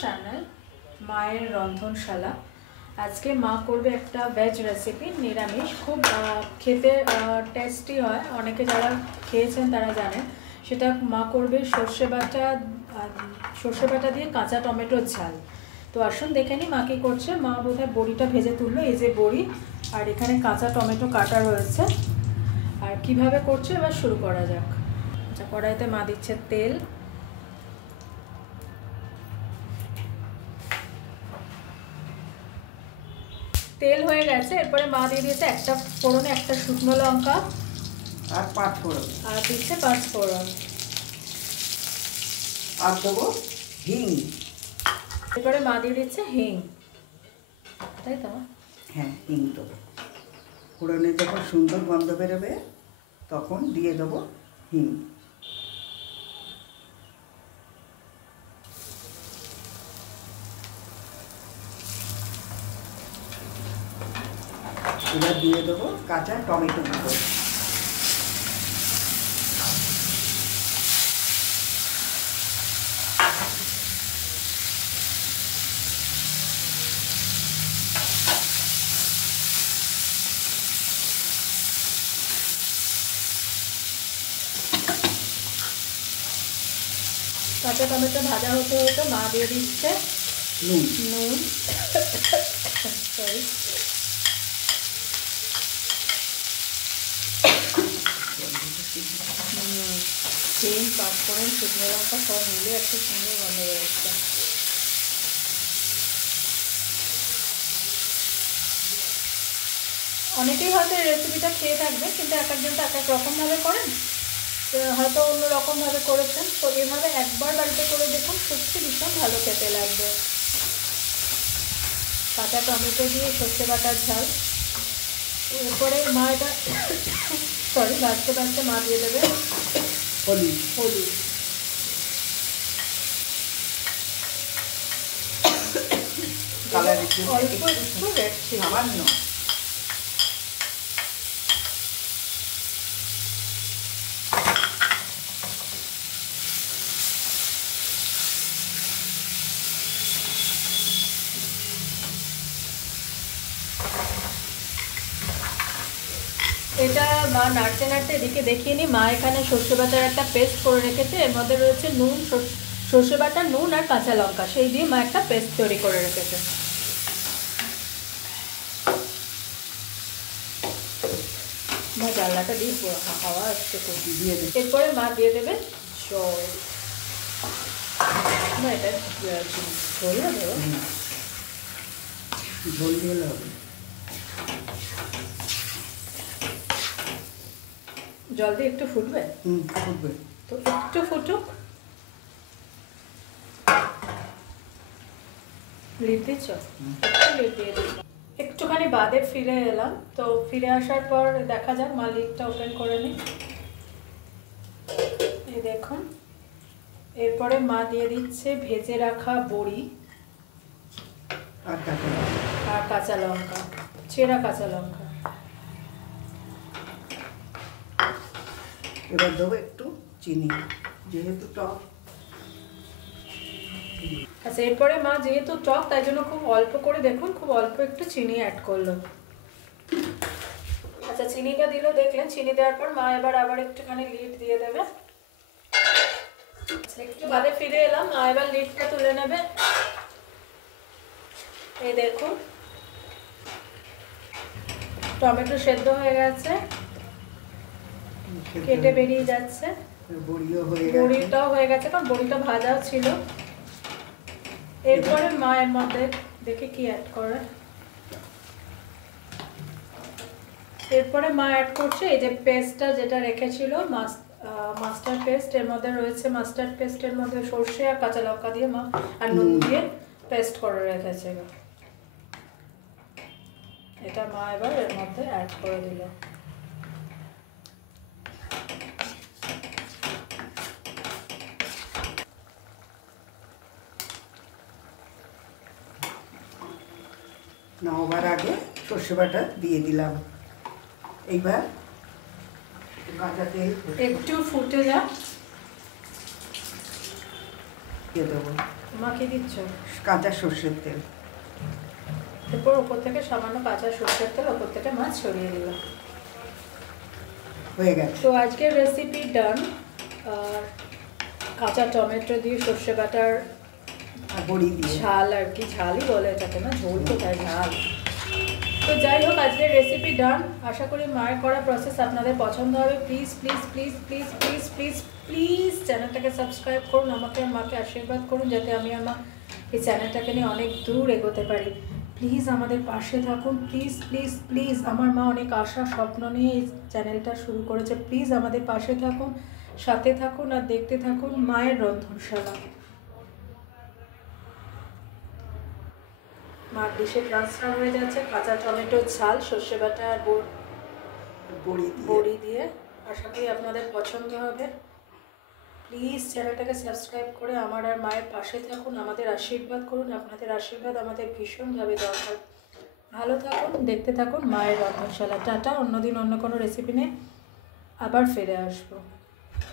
Channel মায়ের রন্ধনশালা। আজকে মা করবে একটা ভেজ রেসিপি, নিরামিষ, খুব খেতে টেস্টি হয়। অনেকে যারা খেয়েছেন তারা জানেন। সেটা মা করবে সর্ষে বাটা দিয়ে কাঁচা টমেটোর ঝাল। তো আসুন দেখে নিই মা কী করছে। মা বোধহয় বড়িটা ভেজে তুললো, এই যে বড়ি, আর এখানে কাঁচা টমেটো কাটা রয়েছে। আর কিভাবে করছে এবার শুরু করা যাক। আচ্ছা, কড়াইতে মা দিচ্ছে তেল। তেল হয়ে গেছে, এরপরে মা দিয়ে দিয়েছে একটা ফোড়নে একটা শুকনো লঙ্কা আর 5 ফোড়ন, আর দিচ্ছে 5 ফোড়ন, আর দেবো হিং। এরপরে মা দিয়ে দিচ্ছে হিং, তাই তো? হ্যাঁ, হিং দেবো। ফোড়নে যখন সুন্দর গন্ধ বেরোবে তখন দিয়ে দেবো হিং। এবার দিয়ে দেবো কাঁচা টমেটো গুঁড়ো। কাঁচা টমেটো ভাজা হতে হতে মা দিয়ে দিচ্ছে নুন সরি, হিং, 5 ফোড়ন, শুকনো লঙ্কা সব মিলে একটা সুন্দর গন্ধ বেরোচ্ছে। অনেকেই হয়তো এই রেসিপিটা খেয়ে থাকবেন, কিন্তু এক একজন তো এক এক রকমভাবে করেন, হয়তো অন্য রকমভাবে করেছেন। তো এভাবে একবার বাড়িতে করে দেখুন, সত্যি ভীষণ ভালো খেতে লাগবে। কাঁচা টমেটো দিয়ে সর্ষে বাটার ঝাল। এরপরে মা এটা ভাজতে ভাজতে মা দিয়ে দেবে হলুদ। অল্প একটু রেড চিলি, সামান্য। এটা মা নাড়তে নাড়তে এদিকে দেখিয়ে নি। মা এখানে সর্ষে বাটার একটা পেস্ট করে রেখেছে, এর মধ্যে রয়েছে নুন, সর্ষে বাটা, নুন আর কাঁচা লঙ্কা, সেই দিয়ে মা একটা পেস্ট তৈরি করে রেখেছে। মা জানলাটা দিয়ে হাওয়া আসছে তো দিয়ে দেবে। এরপরে মা দিয়ে দেবে জল। না, এটা ঝোল না, দেবো ঝোল দিলে হবে। জল দিয়ে একটু ফুটবে। ফুটবে তো একটু ফুটুক, লিড দিচ্ছ, একটু লিড দিয়ে দিই। একটুখানি বাদে ফিরে এলাম, তো ফিরে আসার পর দেখা যাক। মা লিডটা ওপেন করে নিই, এই দেখুন। এরপরে মা দিয়ে দিচ্ছে ভেজে রাখা বড়ি আর কাঁচা লঙ্কা, চেরা কাঁচা লঙ্কা। এবার দেবো একটু চিনি, যেহেতু টক। আচ্ছা, এরপরে মা যেহেতু টক তাই জন্য খুব অল্প করে, দেখুন, খুব অল্প একটু চিনি অ্যাড করলো। আচ্ছা, চিনিটা দিল, দেখলেন। চিনি দেওয়ার পর মা এবার আবার একটুখানি লিড দিয়ে দেবে। একটু বাদে ফিরে এলাম, মা এবার লিডটা তুলে নেবে। এই দেখুন, টমেটো সেদ্ধ হয়ে গেছে, কেটে বেরিয়ে যাচ্ছে। বড়িটাও হয়ে গেছে, কারণ বড়িটা ভাজাও ছিল। এরপরে মা এর মধ্যে দেখে কি অ্যাড করে। এরপরে মা অ্যাড করছে এই যে পেস্টটা যেটা রেখেছিল, মাস্টার্ড পেস্ট। এর মধ্যে রয়েছে মাস্টার্ড পেস্টের মধ্যে সর্ষে আর কাঁচা লঙ্কা দিয়ে মা আর নুন দিয়ে পেস্ট করে রেখেছে। এটা মা এবার এর মধ্যে অ্যাড করে দিল। নামাবার আগে সর্ষে বাটা দিয়ে দিলাম। এইবার কাঁচা তেল একটু ফুটে যা দিয়ে দেবো। মাখিয়ে দিচ্ছ? কাঁচা সর্ষের তেল। এরপর ওপর থেকে সামান্য কাঁচা সর্ষের তেল ওপর থেকে মাছ ছড়িয়ে দিলাম। হয়ে গেছে। তো আজকের রেসিপি ডান। আর কাঁচা টমেটো দিয়ে সর্ষে বাটার বড়ি দিয়ে ঝাল, আর কি ঝালই বলে এটাকে, না ঝোল তো তাই ঝাল। তো যাই হোক, আজকের রেসিপি ডান। আশা করি মায়ের করা প্রসেস আপনাদের পছন্দ হবে। Please please please please please please please চ্যানেলটাকে সাবস্ক্রাইব করুন, আমাকে আর মাকে আশীর্বাদ করুন যাতে আমি আমার এই চ্যানেলটাকে নিয়ে অনেক দূর এগোতে পারি। প্লিজ আমাদের পাশে থাকুন, প্লিজ প্লিজ প্লিজ। আমার মা অনেক আশা স্বপ্ন নিয়ে এই চ্যানেলটা শুরু করেছে। প্লিজ আমাদের পাশে থাকুন, সাথে থাকুন আর দেখতে থাকুন মায়ের রন্ধনশালা। মার ডিশে ট্রান্সফার হয়ে যাচ্ছে কাঁচা টমেটোর ঝাল, সর্ষে বাটা আর বড়ি দিয়ে। আশা করি আপনাদের পছন্দ হবে। প্লিজ চ্যানেলটাকে সাবস্ক্রাইব করে আমার আর মায়ের পাশে থাকুন, আমাদের আশীর্বাদ করুন। আপনাদের আশীর্বাদ আমাদের ভীষণভাবে দরকার। ভালো থাকুন, দেখতে থাকুন মায়ের রন্ধনশালা। টাটা। অন্যদিন অন্য কোনো রেসিপি নিয়ে আবার ফিরে আসবো।